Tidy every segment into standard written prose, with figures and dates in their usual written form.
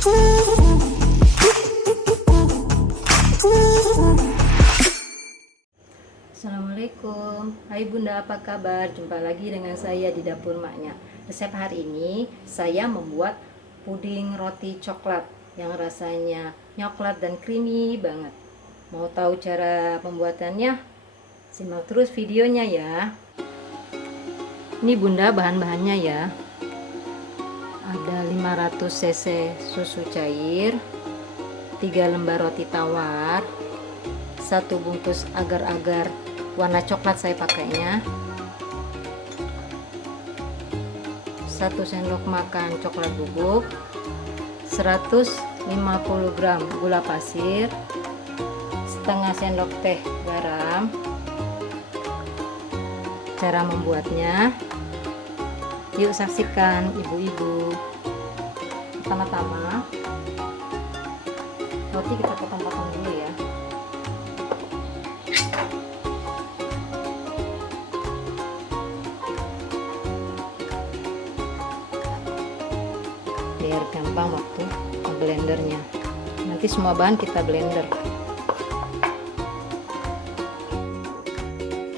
Assalamualaikum, hai Bunda, apa kabar? Jumpa lagi dengan saya di dapur maknya. Resep hari ini saya membuat puding roti coklat yang rasanya coklat dan creamy banget. Mau tahu cara pembuatannya? Simak terus videonya ya. Ini Bunda bahan-bahannya ya. Ada 500 cc susu cair, 3 lembar roti tawar, 1 bungkus agar-agar warna coklat saya pakainya, 1 sendok makan coklat bubuk, 150 gram gula pasir, setengah sendok teh garam. Cara membuatnya yuk saksikan ibu-ibu. Pertama-tama roti kita potong-potong dulu ya. Biar gampang waktu blendernya. Nanti semua bahan kita blender.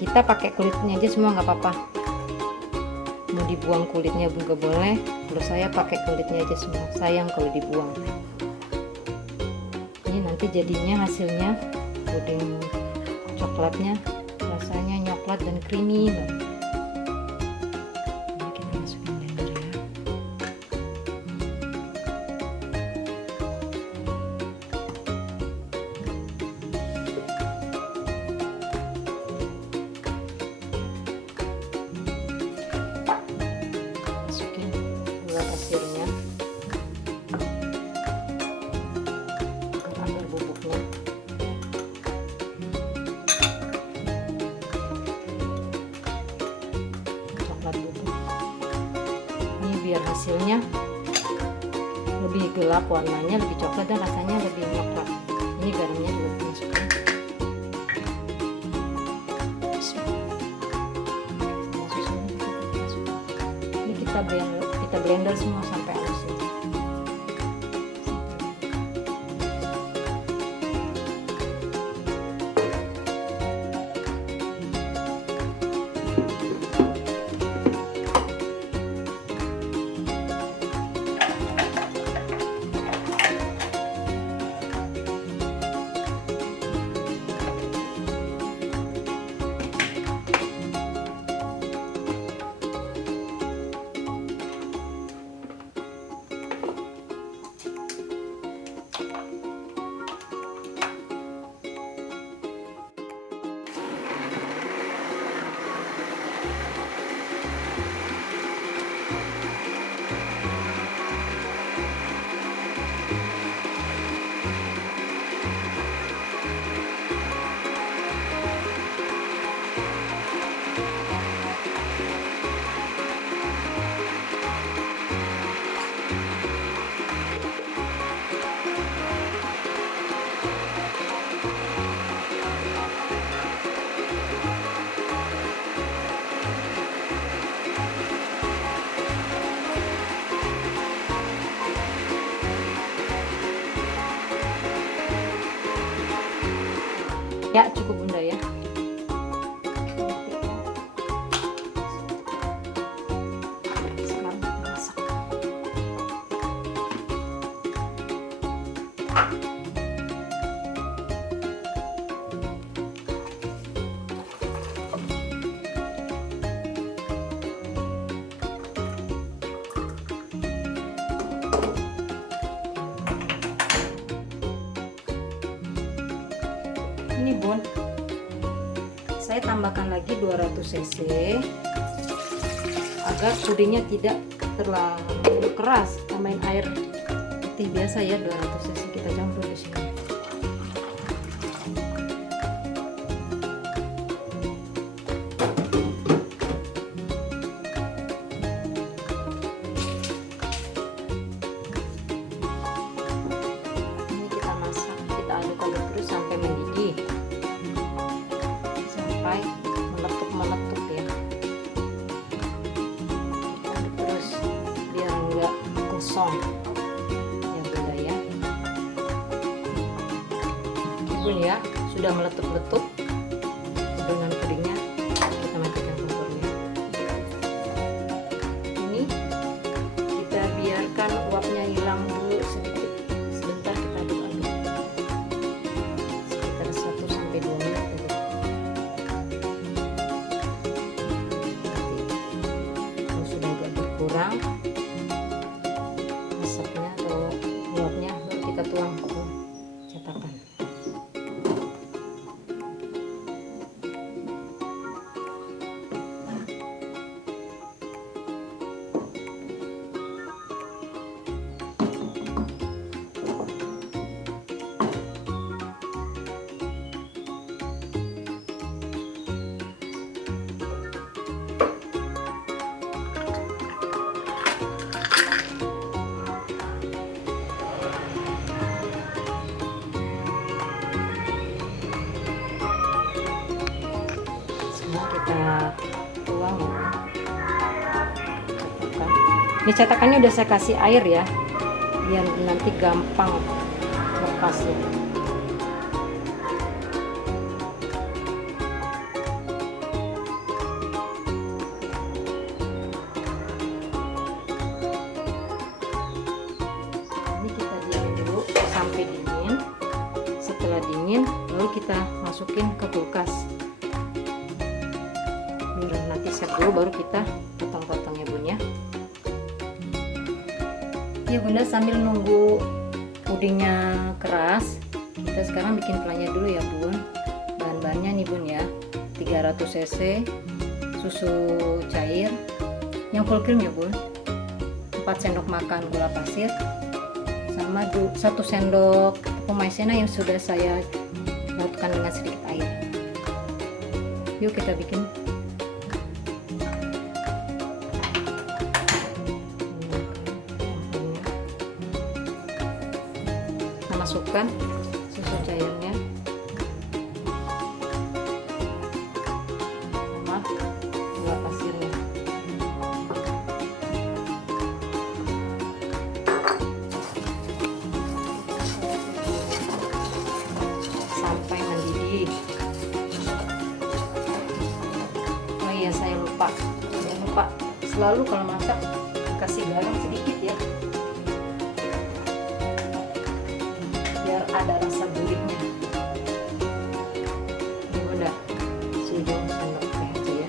Kita pakai kulitnya aja semua nggak apa-apa. Mau dibuang kulitnya juga boleh. Kalau saya pakai kulitnya aja semua. Sayang kalau dibuang. Ini nanti jadinya hasilnya puding coklatnya rasanya coklat dan creamy banget. Ini kita masukin blender ya. Masukin gula pasirnya, agar bubuknya, coklat bubuk. Ini biar hasilnya lebih gelap warnanya, lebih coklat dan rasanya lebih coklat. Ini garamnya juga dimasukin. Ini kita blender semua sampai halus ya. Ya, cukup Bunda ya. Sekarang kita masak. Ini Bun, saya tambahkan lagi 200 cc agar pudingnya tidak terlalu keras. Tambahin air putih biasa ya, 200 cc kita campur di sini. Ini kita masak, kita aduk-aduk terus sampai mendidih. Sampai meletup ya. Aduk terus biar enggak gosong ya Bunda Bun ya, sudah meletup-letup adonan pudingnya. Kita matikan kompornya. Ini kita biarkan uapnya hilang dulu sedikit. Sebentar kita aduk-aduk sekitar 1-2 menit dulu. Kalau sudah agak berkurang asapnya atau uapnya, baru kita tuang ke cetakan. Kita tuang ya cetakan. Ini cetakannya udah saya kasih air ya, biar nanti gampang lepasnya. Ini kita diamin dulu sampai dingin. Setelah dingin baru kita masukin ke kulkas. Nanti set dulu baru kita potong-potong ya Bun ya. Ya Bunda, sambil nunggu pudingnya keras, kita sekarang bikin flannya dulu ya Bun. Bahan-bahannya nih Bun ya, 300 cc susu cair yang full cream ya Bun, 4 sendok makan gula pasir, sama 1 sendok tepung maizena yang sudah saya larutkan dengan sedikit air. Yuk kita bikin. Masukkan susu cairnya sama gula pasirnya. Sampai mendidih. Oh iya, saya lupa, jangan lupa selalu kalau masak kasih garam sedikit ya, biar ada rasa gurihnya. Ini udah sejauh sendok teh aja ya.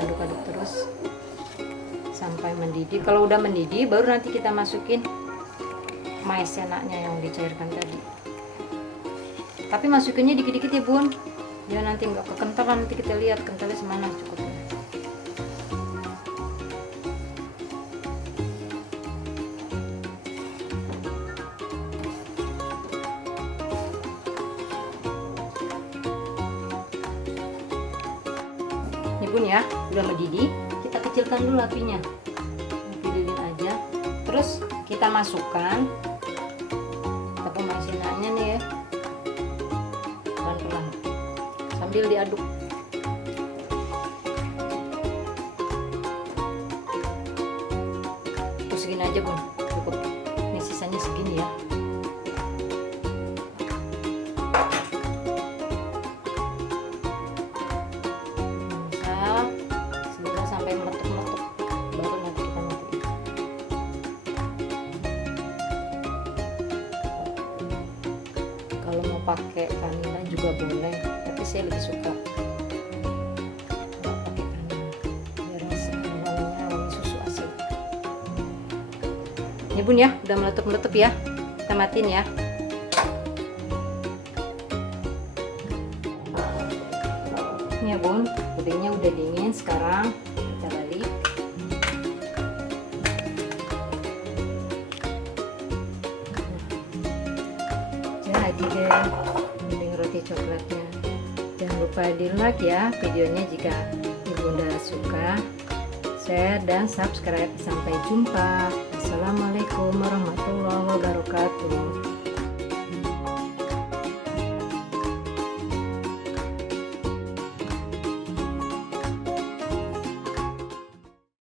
Aduk-aduk terus sampai mendidih. Kalau udah mendidih baru nanti kita masukin maizenanya yang dicairkan tadi. Tapi masukinnya dikit-dikit ya Bun, biar nanti nggak kekentalan. Nanti kita lihat kentalnya semana cukupnya. Ini Bun ya, udah mendidih. Kita kecilkan dulu apinya, lilin aja. Terus kita masukkan tepung maizenanya nih ya, pelan-pelan sambil diaduk. Segini aja Bun, cukup. Ini sisanya segini ya. Semoga sampai meletup-meletup, baru nanti kita matiin. Kalau mau pakai vanila juga boleh, tapi saya lebih suka nggak pakai vanila, biar rasa wanginya wangi susu asli. Ini Bun ya, udah meletup-meletup ya, kita matiin ya. Ini ya Bun, pudingnya udah dingin. Sekarang kita balik. Jadi deh puding roti coklatnya. Jangan lupa di like ya videonya jika Ibunda suka, share dan subscribe. Sampai jumpa. Assalamualaikum warahmatullahi wabarakatuh.